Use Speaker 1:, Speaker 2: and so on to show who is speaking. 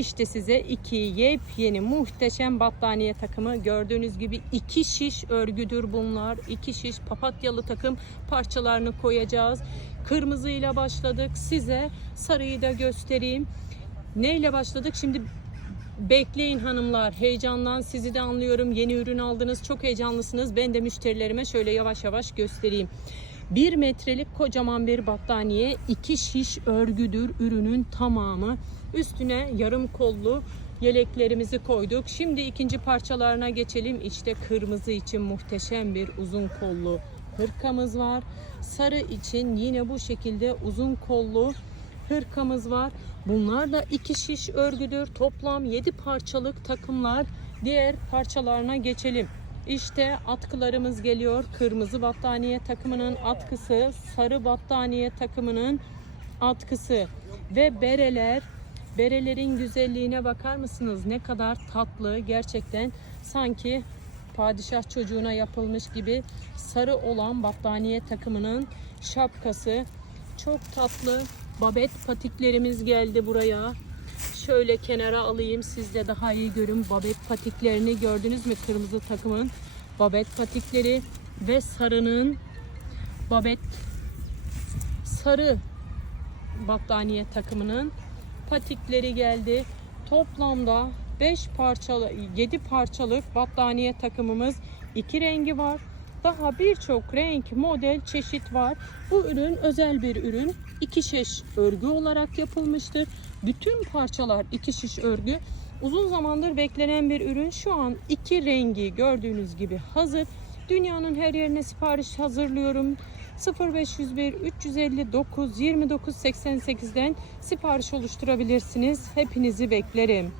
Speaker 1: İşte size iki yepyeni muhteşem battaniye takımı. Gördüğünüz gibi iki şiş örgüdür bunlar. İki şiş papatyalı takım parçalarını koyacağız. Kırmızıyla başladık. Size sarıyı da göstereyim. Neyle başladık? Şimdi bekleyin hanımlar. Heyecandan sizi de anlıyorum. Yeni ürün aldınız. Çok heyecanlısınız. Ben de müşterilerime şöyle yavaş yavaş göstereyim. 1 metrelik kocaman bir battaniye, iki şiş örgüdür ürünün tamamı. Üstüne yarım kollu yeleklerimizi koyduk. Şimdi ikinci parçalarına geçelim. İşte kırmızı için muhteşem bir uzun kollu hırkamız var. Sarı için yine bu şekilde uzun kollu hırkamız var. Bunlar da iki şiş örgüdür. Toplam 7 parçalık takımlar. Diğer parçalarına geçelim. İşte atkılarımız geliyor. Kırmızı battaniye takımının atkısı, sarı battaniye takımının atkısı ve bereler. Berelerin güzelliğine bakar mısınız? Ne kadar tatlı gerçekten sanki padişah çocuğuna yapılmış gibi sarı olan battaniye takımının şapkası. Çok tatlı babet patiklerimiz geldi buraya. Şöyle kenara alayım siz de daha iyi görün. Babet patiklerini gördünüz mü? Kırmızı takımın babet patikleri ve sarının babet sarı battaniye takımının patikleri geldi. Toplamda 5 parçalı 7 parçalık battaniye takımımız iki rengi var. Daha birçok renk, model, çeşit var. Bu ürün özel bir ürün. İki şiş örgü olarak yapılmıştır. Bütün parçalar iki şiş örgü. Uzun zamandır beklenen bir ürün. Şu an iki rengi gördüğünüz gibi hazır. Dünyanın her yerine sipariş hazırlıyorum. 0501 359 29 88'den sipariş oluşturabilirsiniz. Hepinizi beklerim.